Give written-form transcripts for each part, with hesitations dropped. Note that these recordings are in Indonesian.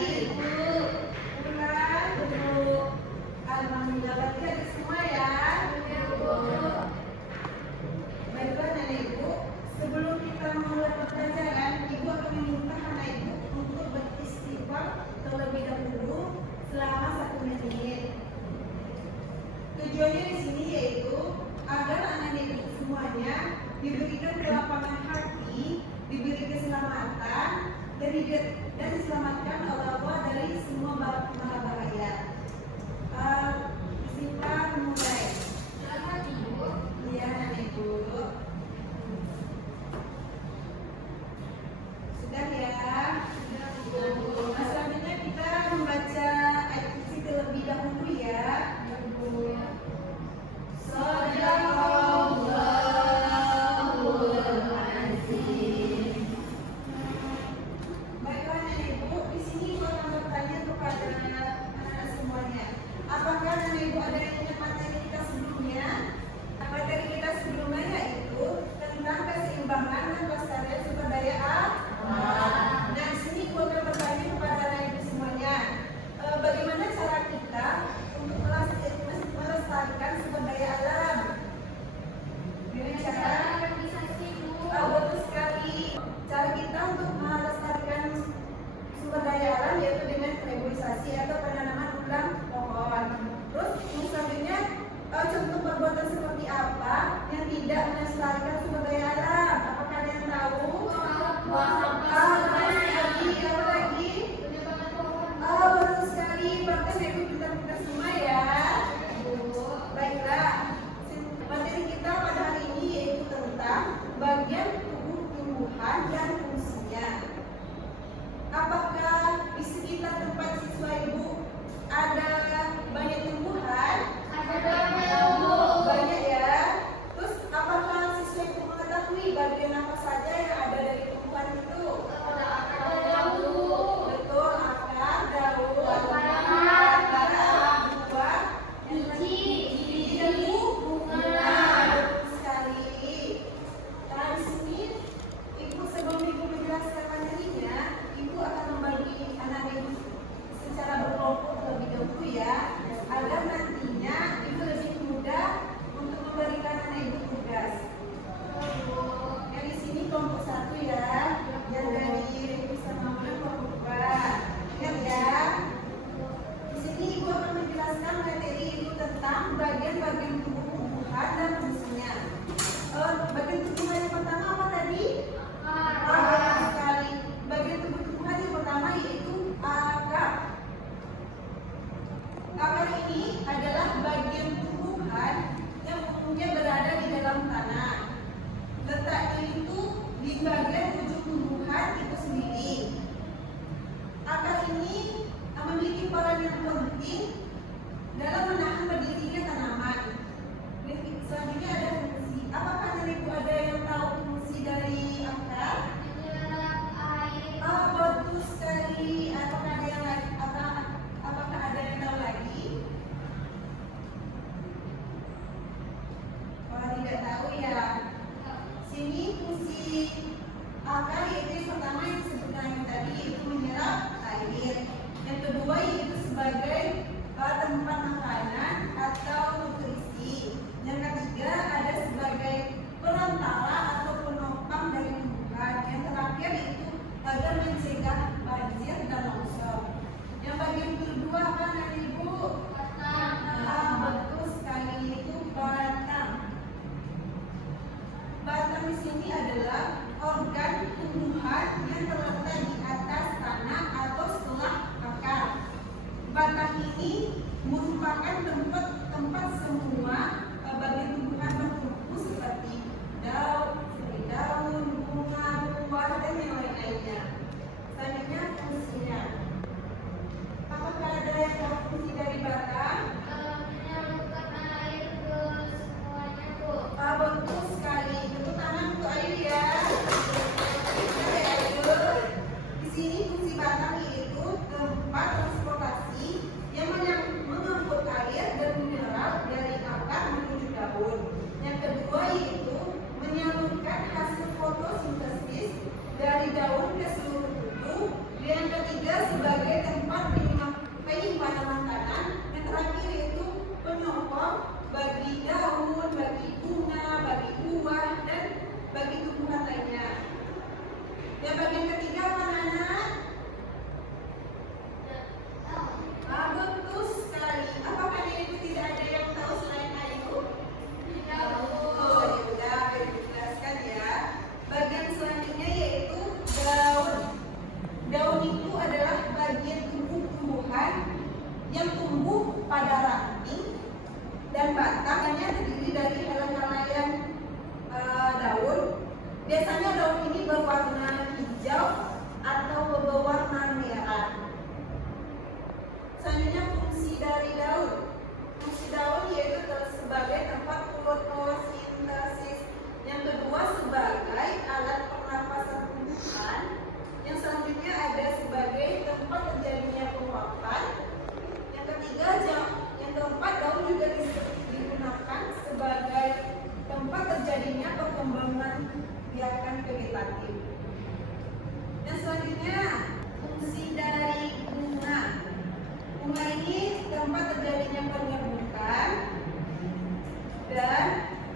Bulan, Ibu. Alhamdulillah, berarti ada semua ya. Baiklah Nenek Ibu, sebelum kita memulai pembelajaran, Ibu akan meminta anak Ibu untuk beristighfar terlebih dahulu selama 1 menit. Tujuannya di sini yaitu agar anak Ibu semuanya diberikan kelapangan hati, diberi keselamatan, dan diselamatkan oleh Allah dari semua mara bahaya. Istighfar mulai. Selamat Ibu. Iya, Nenek Ibu. Sudah ya? Nah, selanjutnya kita membaca ayat kursi terlebih dahulu ya. Baiklah Nenek Ibu, di sini Ibu akan bertanya kepada anak-anak semuanya. Apakah Nenek Ibu ada yang ingat materi kita sebelumnya? Materi kita sebelumnya yaitu tentang keseimbangan dan pelestarian sumber daya alam. Nah, di sini Ibu akan bertanya kepada anak Ibu semuanya. Bagaimana cara kita untuk melestarikan sumber daya alam? Dengan cara betul sekali. Cara kita untuk melestarikan sumber daya alam yaitu dengan reboisasi atau penanaman ulang pohon. Terus yang selanjutnya, contoh perbuatan seperti apa yang tidak melestarikan sumber daya alam? Apakah ada yang tahu? Apa lagi? Betul sekali. Bahkan Ibu kita semua ya. Baiklah. Materi kita pada hari ini yaitu tentang bagian tubuh tumbuhan dan fungsinya. Apakah di sekitar tempat siswa Ibu ada banyak tumbuhan? Banyak ya. Terus apakah siswa Ibu mengetahui bagian apa saja yang ada dari tumbuhan itu? Betul, akar, daun, batang, buah, biji, dan bunga. Betul sekali. Nah, di sini Ibu sebelum Ibu menjelaskan materinya, Ibu akan membagi anak Ibu secara berkelompok terlebih dahulu ya, agar nantinya Ibu lebih mudah untuk memberikan anak Ibu tugas. Yang di sini kelompok 1 ya, yang dari bersama Maula kelompok 2. Ingat ya. Di sini Ibu akan menjelaskan materi Ibu tentang bagian-bagian tubuh tumbuhan dan fungsinya. Bagian tubuh yang pertama apa tadi? Betul sekali. Bagian tubuh tumbuhan yang pertama yaitu akar. Akar ini adalah bagian tumbuhan yang umumnya berada di dalam tanah. Letaknya itu di bagian ujung tumbuhan itu sendiri. Akar ini memiliki peran yang penting dalam menahan berdirinya tanaman. Selanjutnya ada fungsi. Apakah Nenek Ibu ada yang tahu fungsi dari akar? Betul sekali. Apakah ada yang lagi? Apakah ada yang tahu lagi? Tidak tahu ya. Sini fungsi akar yaitu yang pertama yang disebutkan tadi yaitu menyerap air. Yang kedua yaitu sebagai tempat makanan atau nutrisi. Yang ketiga ada sebagai perantara atau penopang dari tumbuhan. Yang terakhir itu agar mencegah banjir dan longsor. Yang bagian kedua apa Nenek Ibu? Betul sekali, itu batang. Batang di sini adalah organ tumbuhan yang terletak di atas tanah atau setelah akar. Batang ini merupakan tempat semua bagian tumbuhan bertumbuh seperti daun, bunga, buah, dan yang lain-lainnya. Selanjutnya fungsinya. Apakah ada yang tahu fungsi dari batang? Betul sekali. Tepuk tangan untuk air ya. Di sini fungsi batang yaitu tempat transportasi yang mengangkut air dan mineral dari akar menuju daun. Yang kedua yaitu menyalurkan hasil fotosintesis dari daun ke seluruh tubuh. Dan yang ketiga sebagai tempat Yang bagian ketiga apa anak? Betul sekali. Apakah itu tidak ada yang tahu selain Ayu? Oh, ya udah, Ayu jelaskan ya. Bagian selanjutnya yaitu daun. Daun itu adalah bagian tumbuh-tumbuhan yang tumbuh pada ranting dan batangnya terdiri dari helai-helaian daun. Biasanya daun ini berwarna hijau atau berwarna merah. Selanjutnya fungsi dari daun. Fungsi daun yaitu sebagai tempat fotosintesis. Yang kedua sebagai alat pernapasan tumbuhan. Yang selanjutnya ada sebagai tempat terjadinya penguapan. Yang ketiga, yang keempat, daun juga digunakan sebagai tempat terjadinya perkembangan biakan vegetatif. Yang selanjutnya fungsi dari bunga. Bunga ini tempat terjadinya penyerbukan dan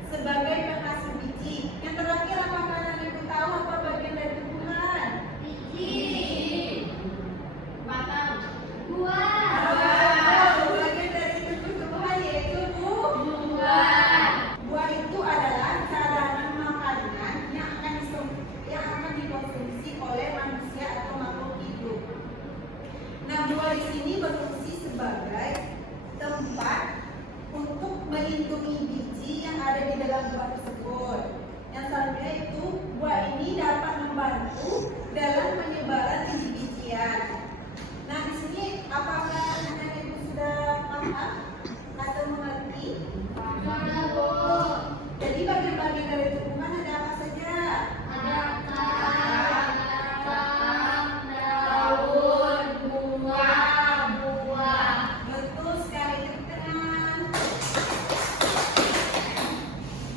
sebagai penghasil biji. Yang terakhir, apakah kalian ibu tahu apa bagian dari tumbuhan? Batang. Buah. Bagian dari tumbuhan yaitu buah itu adalah cadangan makanan yang akan dikonsumsi oleh manusia atau makhluk hidup. Nah, buah di sini berfungsi sebagai tempat untuk melindungi biji yang ada di dalam buah tersebut. Yang selanjutnya itu buah ini dapat membantu dalam penyebaran biji-bijian. Nah, di sini apakah anak ibu sudah paham atau mengerti? Jadi bagian-bagian dari tumbuhan ada apa saja? Ada daun, buah. Betul sekali, teman.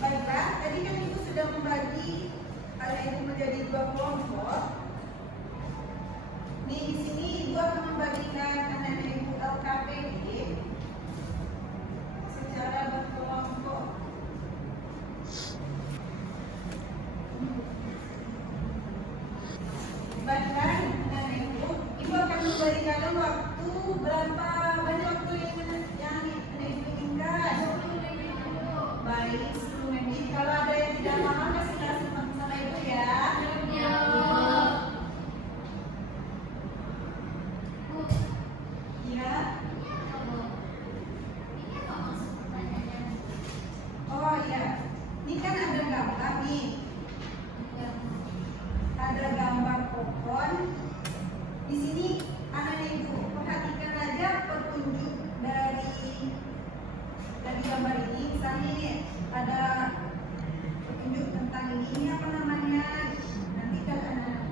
Baiklah, tadi kan ibu sudah membagi anak ibu menjadi dua kelompok. Di sini ibu akan membagikan anak ibu LKPD secara berkelompok. Bahkan anak ibu akan memberikan waktu berapa banyak waktu yang anak ibu inginkan. Baik, 10 menit. Kalau ada yang tidak paham kasih sama ibu ya. Ya. Oh ya, ini kan ada gambar nih. Ada gambar pohon. Di sini anak ibu perhatikan aja petunjuk dari gambar ini. Misalnya nih ada petunjuk tentang ini apa namanya. Nanti kalau anak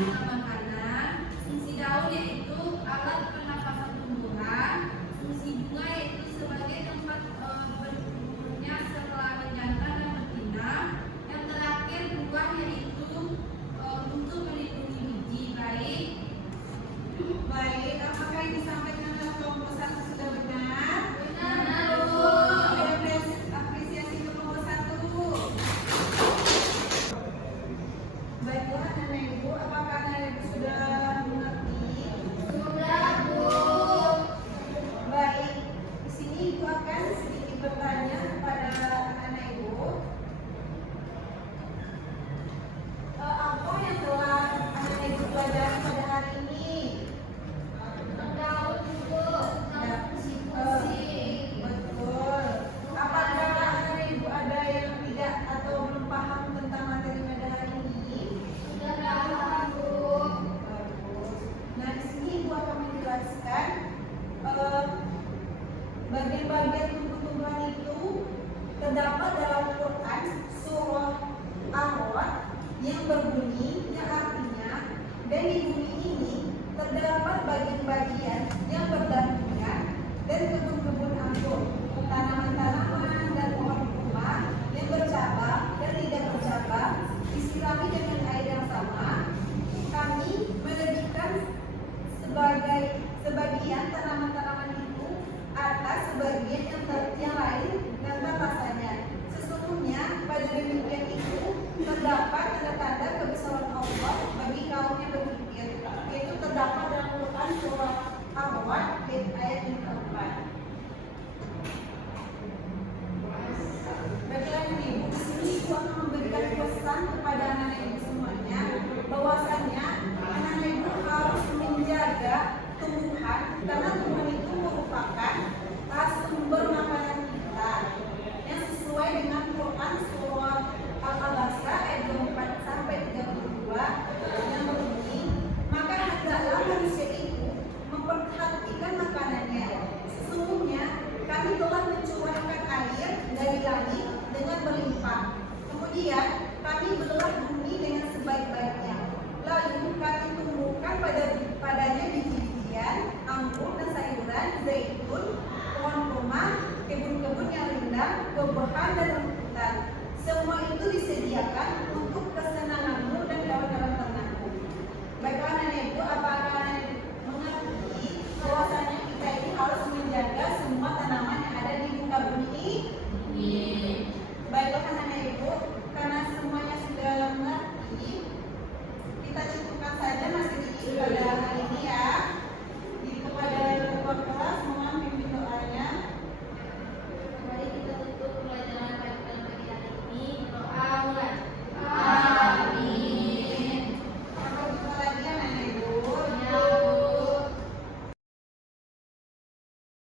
bunga makanan. Fungsi daun yaitu alat pernapasan tumbuhan. Fungsi bunga yaitu sebagai tempat berkumpulnya setelah menjantan dan betina. Yang terakhir buah yaitu untuk melindungi biji. Baik, apakah yang disampaikan dalam kelompok 1 sudah benar? Benar, Bu. Apresiasi untuk kelompok 1. Baiklah anak ibu, apakah anak ibu sudah mengerti? Sudah, Bu. Baik, di sini ibu akan sedikit bertanya kepada anak ibu. Apa yang telah anak ibu pelajari pada hari ini? Daun, Bu. Ya, Fungsi-fungsi. betul. Apakah anak ibu ada yang tidak atau belum paham tentang materi pada hari ini? Sudah paham, Bu. Bagus. Nah, di sini ibu akan menjelaskan bagian-bagian tumbuh-tumbuhan itu terdapat dalam Quran surah Ar-Ra'd yang berbunyi yang artinya dan di bumi ini terdapat bagian-bagian yang berdampak